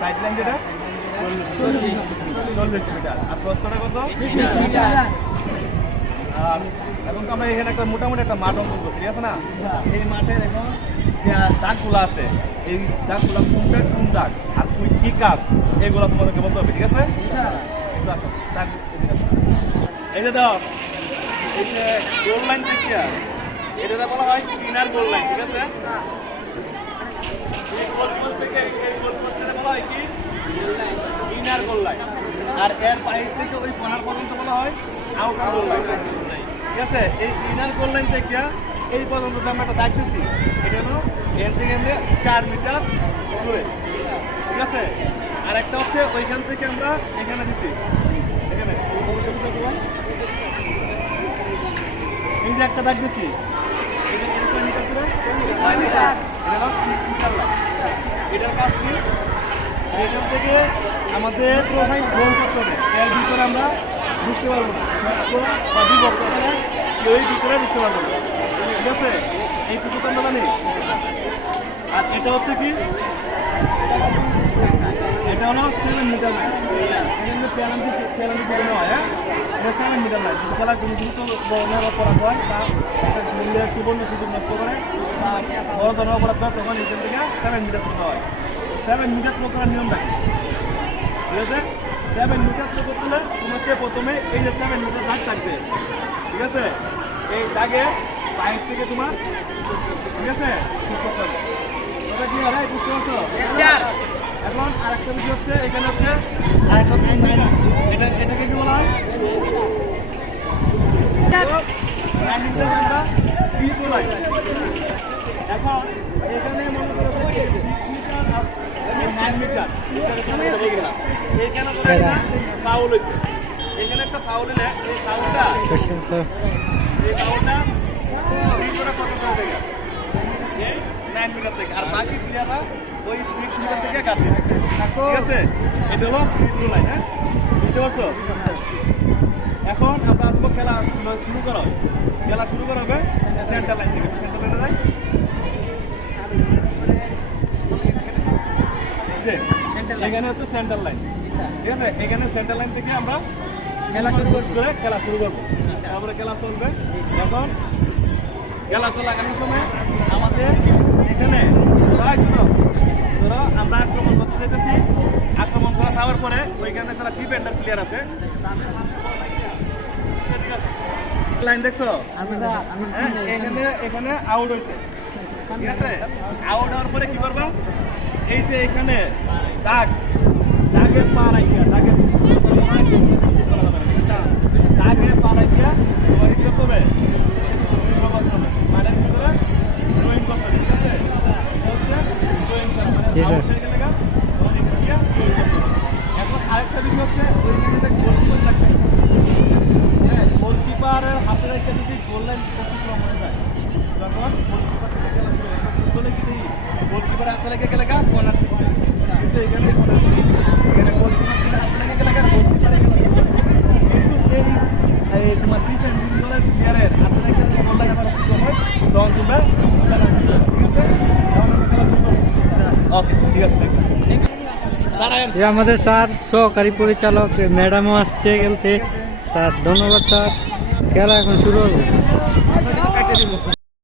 Side line যেটা 40 metre, আর প্রস্থটা কত? 20 metre. এখন তো আমরা এখানে একটা মোটামুটি একটা মাঠ অঙ্কন করছি, ঠিক আছে না? এই মাঠের এখন যে দাগগুলো আছে, এই দাগগুলো কোনটা কোন দাগ আর কি কাজ, এগুলো তোমাদেরকে বলতে হবে, ঠিক আছে? এই যে দাও, এই যে গোল লাইন থেকে এটা বলা হয় ইনার গোল লাইন, ঠিক আছে? এই গোল পোস্ট থেকে এই গোল পোস্টটা বলা হয় কি ইনার গোল লাইন, আর এর বাইরে থেকে ওই কর্নার পর্যন্ত বলা হয় আউটার গোল লাইন, ঠিক আছে? এই ইনার গোল লাইন থেকে এই পর্যন্ত যে আমরা একটা দাগ দিচ্ছি, এটা হলো এর থেকে 4 মিটার দূরে, ঠিক আছে? আর একটা হচ্ছে ওইখান থেকে আমরা এখানে দিচ্ছি, এখানে এই যে একটা দাগ দিচ্ছি, এটার কাজ কি? এখান থেকে আমাদের গোল করতে হবে, এর ভিতরে আমরা ঢুকতে পারবো না বা বিভক্ত করে কেউই ভিতরে ঢুকতে পারবো না, ঠিক আছে? এইটুকু তো আমরা জানি। আর এটা হচ্ছে কি, এটা হলো 7 মিটার লাইন, এখানে প্যারান্টি বোঝানো হয়, হ্যাঁ? এটা 7 মিটার লাইন। খেলা কোনো দ্রুত ধরনের অপরাধ হয় বা সুবর্ণ সুযোগ নষ্ট করে বা বড় ধরনের অপরাধ হয়, তখন এখান থেকে 7 মিটার করতে হয়। 7 মিটার থ্রো করার নিয়ম রাখি, ঠিক আছে? 7 মিটার থ্রো করতে হলে তোমাকে প্রথমে এই যে 7 মিটার দাগ থাকবে, ঠিক আছে? এই দাগে বাইর থেকে তোমার, ঠিক আছে, ঠিক করতে হবে। ওটা কি হয় বুঝতে পারছো? এখন আরেকটা বিষয় হচ্ছে, এখানে হচ্ছে আরেকটা এটাকে কি বলা হয়? এখন এখানে মনে করো 9 মিটার, এইখানে ফাউল হয়েছে, এখানে একটা ফাউল হলে এই ফাউলটা কত থেকে এই 9 মিটার থেকে, আর বাকি প্লেয়াররা ওই 6 মিটার থেকে কাটবে, ঠিক আছে? এটা হলো ফ্রি থ্রো লাইন, হ্যাঁ? বুঝতে পারছো? এখন আমরা আসবো খেলা শুরু করা হবে, খেলা শুরু করা হবে সেন্টার লাইন থেকে। সেন্টার লাইনে যাই, এখানে হচ্ছে সেন্টার লাইন, ঠিক আছে? এখানে সেন্টার লাইন থেকে আমরা খেলা শুরু করে খেলা শুরু করবো, তারপরে খেলা চলবে। এখন খেলা চলাকালীন সময় আমাদের এখানে ধরো আমরা আক্রমণ করতে যেতেছি, আক্রমণ করা খাওয়ার পরে ওইখানে যারা ডিফেন্ডার প্লেয়ার আছে লাইন দেখছো, এখানে আউট হয়েছে, ঠিক আছে? আউট হওয়ার পরে কি করবা, এই যে এখানে দাগের পা রাখিয়া দাগে পা রাখিয়া তবে মাঠের ভিতরে ড্রয়িং করতে হবে, ঠিক আছে? এখন আরেকটা বিষয় হচ্ছে ওইখানে গোলকিপার থাকবে, হ্যাঁ? গোলকিপারের হাতে রেখে যদি গোল লাইন অতিক্রম হয়ে যায়, তখন গোলকিপার থেকে খেলা শুরু হয়। ফুটবলে কি দেখি গোলকিপার হাতে লেগে গেলে কর্নার দিচ্ছে, কিন্তু এখানে কর্নার দিই, এখানে গোলকিপার থেকে হাতে লেগে গেলে গোলকিপারে খেলা শুরু হয়। কিন্তু এই তোমার ডিফেন্সিং দলের প্লেয়ারের হাতে লেগে যদি গোল লাইন আবার অতিক্রম হয়, তখন তোমরা খেলা শুরু করো, ঠিক আছে? তখন আমরা খেলা শুরু করবো। ওকে, ঠিক আছে, আমাদের স্যার সহকারী পরিচালক ম্যাডামও আসছে খেলতে। স্যার ধন্যবাদ স্যার। খেলা এখন শুরু হবে।